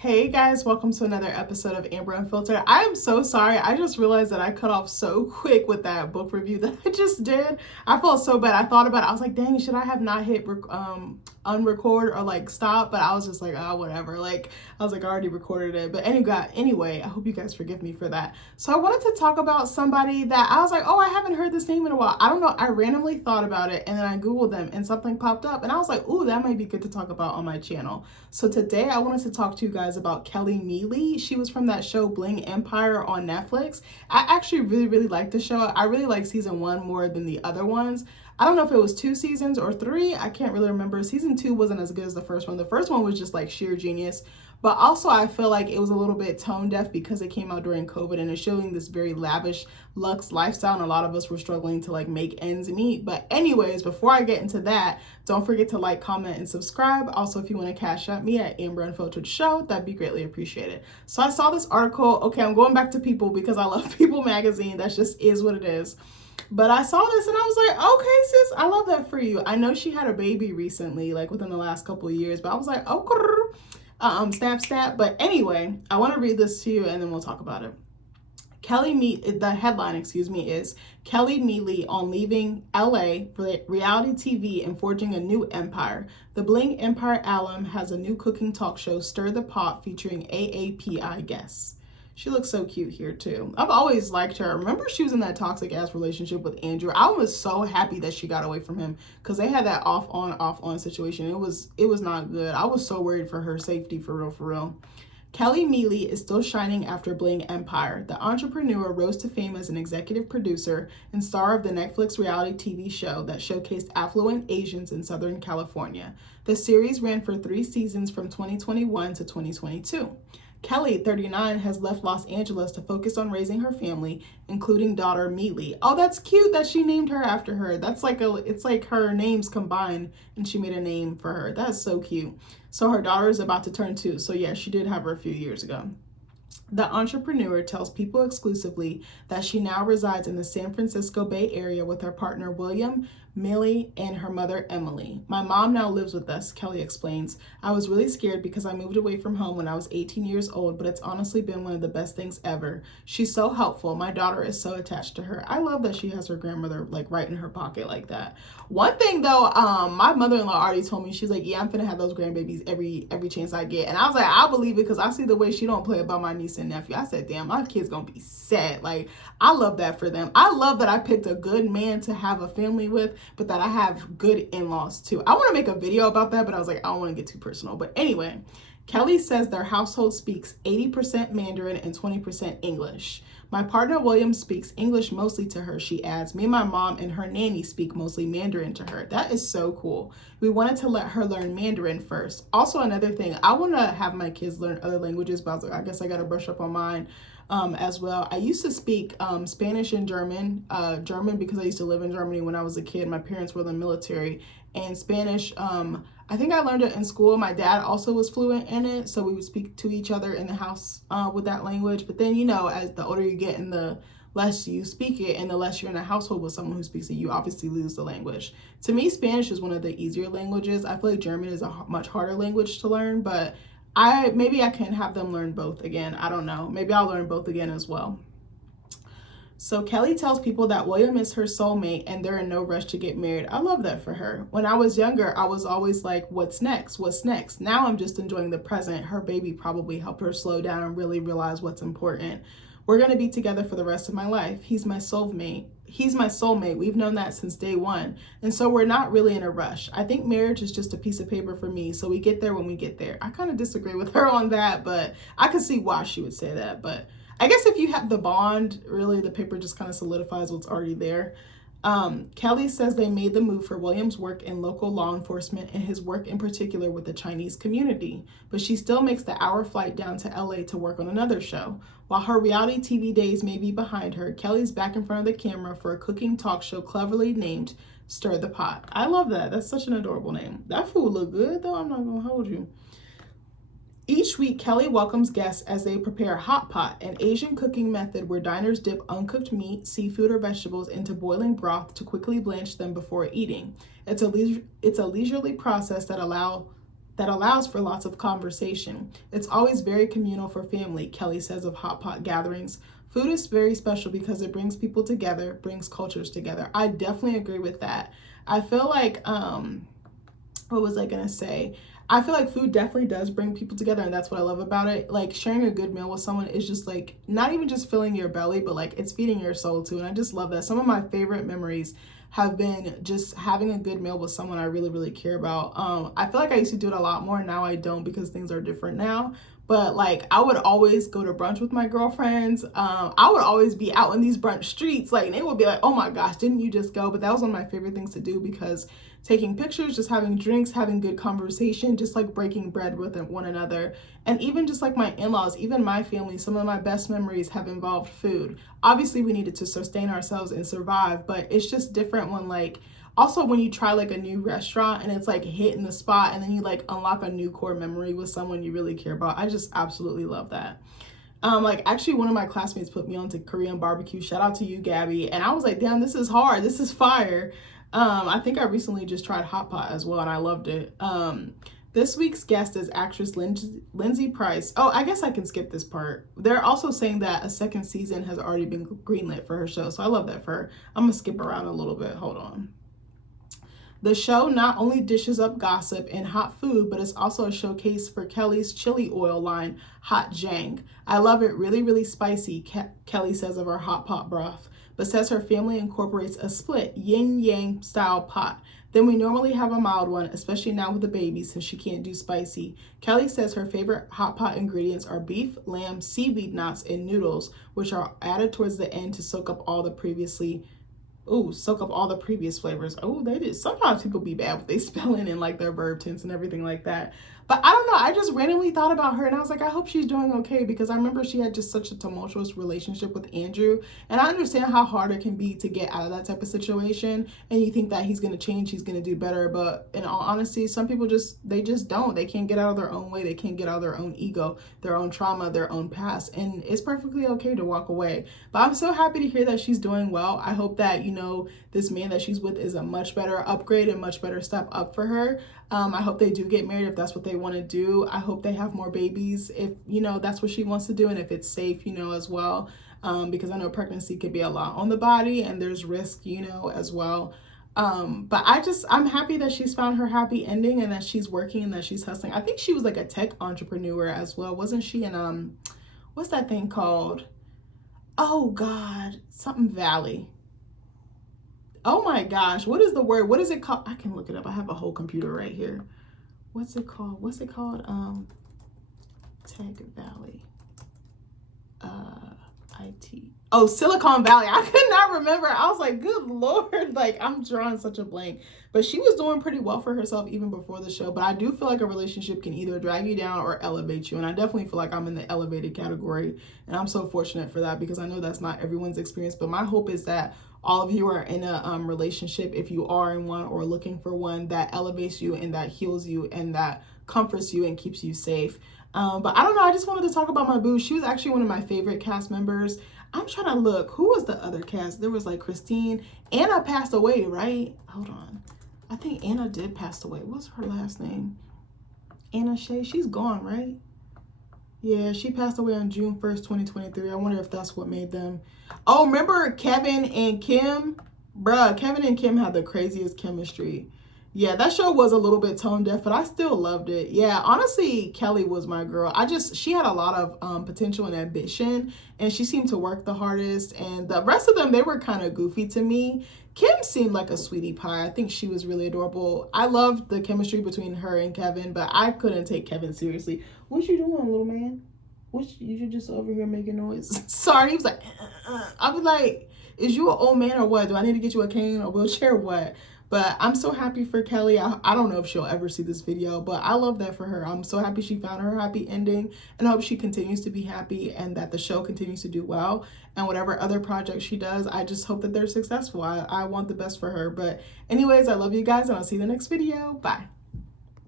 Hey guys, welcome to another episode of Amber Unfiltered. I am so sorry. I just realized that I cut off so quick with that book review that I just did. I felt so bad. I thought about it. I was like, dang, should I have not hit unrecord or like stop? But I was just like, oh, whatever. Like, I was like, I already recorded it. But anyway, I hope you guys forgive me for that. So I wanted to talk about somebody that I was like, oh, I haven't heard this name in a while. I don't know. I randomly thought about it and then I Googled them and something popped up and I was like, ooh, that might be good to talk about on my channel. So today I wanted to talk to you guys about Kelly Neely. She was from that show Bling Empire on Netflix. I actually really liked the show. I really like season 1 more than the other ones. I don't know if it was 2 seasons or 3. I can't really remember. Season 2 wasn't as good as the first one. The first one was just like sheer genius. But also I feel like it was a little bit tone deaf because it came out during COVID and it's showing this very lavish luxe lifestyle and a lot of us were struggling to like make ends meet. But anyways, before I get into that, don't forget to like, comment, and subscribe. Also, if you want to cash out me at AmberUnfilteredShow, that'd be greatly appreciated. So I saw this article. Okay, I'm going back to People because I love People magazine. That just is what it is. But I saw this and I was like, okay, sis, I love that for you. I know she had a baby recently, like within the last couple of years, but I was like, oh, snap. But anyway, I want to read this to you and then we'll talk about it. The headline, is Kelly Neely on leaving LA for reality TV and forging a new empire. The Bling Empire alum has a new cooking talk show, Stir the Pot, featuring AAPI guests. She looks so cute here too. I've always liked her. Remember she was in that toxic ass relationship with Andrew. I was so happy that she got away from him because they had that off on situation. It was not good. I was so worried for her safety, for real. Kelly Neely is still shining after Bling Empire. The entrepreneur rose to fame as an executive producer and star of the Netflix reality TV show that showcased affluent Asians in Southern California. The series ran for 3 seasons from 2021 to 2022. Kelly, 39, has left Los Angeles to focus on raising her family, including daughter Neely. Oh, that's cute that she named her after her. It's like her names combined and she made a name for her. That's so cute. So her daughter is about to turn 2. So yeah, she did have her a few years ago. The entrepreneur tells People exclusively that she now resides in the San Francisco Bay Area with her partner William, Millie, and her mother Emily. My mom now lives with us, Kelly explains. I was really scared because I moved away from home when I was 18 years old, but it's honestly been one of the best things ever. She's so helpful. My daughter is so attached to her. I love that she has her grandmother like right in her pocket like that. One thing though, my mother-in-law already told me, she's like, yeah, I'm finna have those grandbabies every chance I get. And I was like, I believe it because I see the way she don't play about my niece and nephew. I said, damn, my kid's gonna be sad. Like, I love that for them. I love that I picked a good man to have a family with, but that I have good in-laws too. I want to make a video about that, but I was like, I don't want to get too personal. But anyway, Kelly says their household speaks 80% Mandarin and 20% English. My partner William speaks English mostly to her, she adds. Me and my mom and her nanny speak mostly Mandarin to her. That is so cool. We wanted to let her learn Mandarin first. Also, another thing, I want to have my kids learn other languages, but I was like, I guess I got to brush up on mine as well. I used to speak Spanish and German because I used to live in Germany when I was a kid. My parents were in the military, and Spanish, I think I learned it in school. My dad also was fluent in it, so we would speak to each other in the house with that language. But then, you know, as the older you get and the less you speak it and the less you're in a household with someone who speaks it, you obviously lose the language. To me, Spanish is one of the easier languages. I feel like German is a much harder language to learn, but maybe I can have them learn both again. I don't know. Maybe I'll learn both again as well. So Kelly tells People that William is her soulmate and they're in no rush to get married. I love that for her. When I was younger, I was always like, what's next? What's next? Now I'm just enjoying the present. Her baby probably helped her slow down and really realize what's important. We're going to be together for the rest of my life. He's my soulmate. We've known that since day one. And so we're not really in a rush. I think marriage is just a piece of paper for me. So we get there when we get there. I kind of disagree with her on that, but I could see why she would say that. But I guess if you have the bond, really the paper just kind of solidifies what's already there. Kelly says they made the move for William's work in local law enforcement and his work in particular with the Chinese community, but she still makes the hour flight down to LA to work on another show. While her reality TV days may be behind her, Kelly's back in front of the camera for a cooking talk show cleverly named Stir the Pot. I love that. That's such an adorable name. That food look good though, I'm not gonna hold you. Each week, Kelly welcomes guests as they prepare hot pot, an Asian cooking method where diners dip uncooked meat, seafood, or vegetables into boiling broth to quickly blanch them before eating. It's a leisurely process that that allows for lots of conversation. It's always very communal for family, Kelly says of hot pot gatherings. Food is very special because it brings people together, brings cultures together. I definitely agree with that. I feel like, what was I gonna say? I feel like food definitely does bring people together, and that's what I love about it. Like, sharing a good meal with someone is just like, not even just filling your belly, but like it's feeding your soul too. And I just love that. Some of my favorite memories have been just having a good meal with someone I really, really care about. I feel like I used to do it a lot more. Now I don't because things are different now. But like, I would always go to brunch with my girlfriends. I would always be out in these brunch streets. Like, and it would be like, oh my gosh, didn't you just go? But that was one of my favorite things to do because taking pictures, just having drinks, having good conversation, just like breaking bread with one another. And even just like my in-laws, even my family, some of my best memories have involved food. Obviously, we needed to sustain ourselves and survive, but it's just different when like, also when you try like a new restaurant and it's like hitting the spot and then you like unlock a new core memory with someone you really care about. I just absolutely love that. Like actually one of my classmates put me onto Korean barbecue. Shout out to you, Gabby. And I was like, damn, this is hard. This is fire. I think I recently just tried hot pot as well and I loved it. This week's guest is actress Lindsay Price. Oh, I guess I can skip this part. They're also saying that a second season has already been greenlit for her show. So I love that for her. I'm gonna skip around a little bit. Hold on. The show not only dishes up gossip and hot food, but it's also a showcase for Kelly's chili oil line, Hot Jang. I love it really, really spicy, Kelly says of her hot pot broth, but says her family incorporates a split yin-yang style pot. Then we normally have a mild one, especially now with the baby since she can't do spicy. Kelly says her favorite hot pot ingredients are beef, lamb, seaweed knots, and noodles, which are added towards the end to soak up all the previous flavors. Oh, they did. Sometimes people be bad with they spelling and like their verb tense and everything like that. But I don't know. I just randomly thought about her and I was like, I hope she's doing okay because I remember she had just such a tumultuous relationship with Andrew. And I understand how hard it can be to get out of that type of situation. And you think that he's going to change, he's going to do better. But in all honesty, some people they just don't. They can't get out of their own way. They can't get out of their own ego, their own trauma, their own past. And it's perfectly okay to walk away. But I'm so happy to hear that she's doing well. I hope that, this man that she's with is a much better upgrade and much better step up for her. I hope they do get married if that's what they want to do. I hope they have more babies if, that's what she wants to do and if it's safe, as well. Because I know pregnancy could be a lot on the body and there's risk, as well. But I'm happy that she's found her happy ending and that she's working and that she's hustling. I think she was like a tech entrepreneur as well. Wasn't she in, what's that thing called? Oh God, something Valley. Oh my gosh, what is the word? What is it called? I can look it up. I have a whole computer right here. What's it called? Tech Valley. IT. Oh, Silicon Valley. I could not remember. I was like, good Lord, like I'm drawing such a blank. But she was doing pretty well for herself even before the show. But I do feel like a relationship can either drag you down or elevate you. And I definitely feel like I'm in the elevated category. And I'm so fortunate for that because I know that's not everyone's experience. But my hope is that all of you are in a relationship, if you are in one or looking for one, that elevates you and that heals you and that comforts you and keeps you safe. But I don't know. I just wanted to talk about my boo. She was actually one of my favorite cast members. I'm trying to look. Who was the other cast? There was like Christine. Anna passed away, right? Hold on. I think Anna did pass away. What's her last name? Anna Shea. She's gone, right? Yeah, she passed away on June 1st, 2023. I wonder if that's what made them. Oh, remember Kevin and Kim? Bruh, Kevin and Kim had the craziest chemistry. Yeah, that show was a little bit tone deaf, but I still loved it. Yeah, honestly, Kelly was my girl. She had a lot of potential and ambition, and she seemed to work the hardest. And the rest of them, they were kind of goofy to me. Kim seemed like a sweetie pie. I think she was really adorable. I loved the chemistry between her and Kevin, but I couldn't take Kevin seriously. What you doing, little man? You just over here making noise? Sorry, he was like, I was like, is you an old man or what? Do I need to get you a cane or wheelchair or what? But I'm so happy for Kelly. I don't know if she'll ever see this video, but I love that for her. I'm so happy she found her happy ending and I hope she continues to be happy and that the show continues to do well. And whatever other projects she does, I just hope that they're successful. I want the best for her. But anyways, I love you guys and I'll see you in the next video. Bye.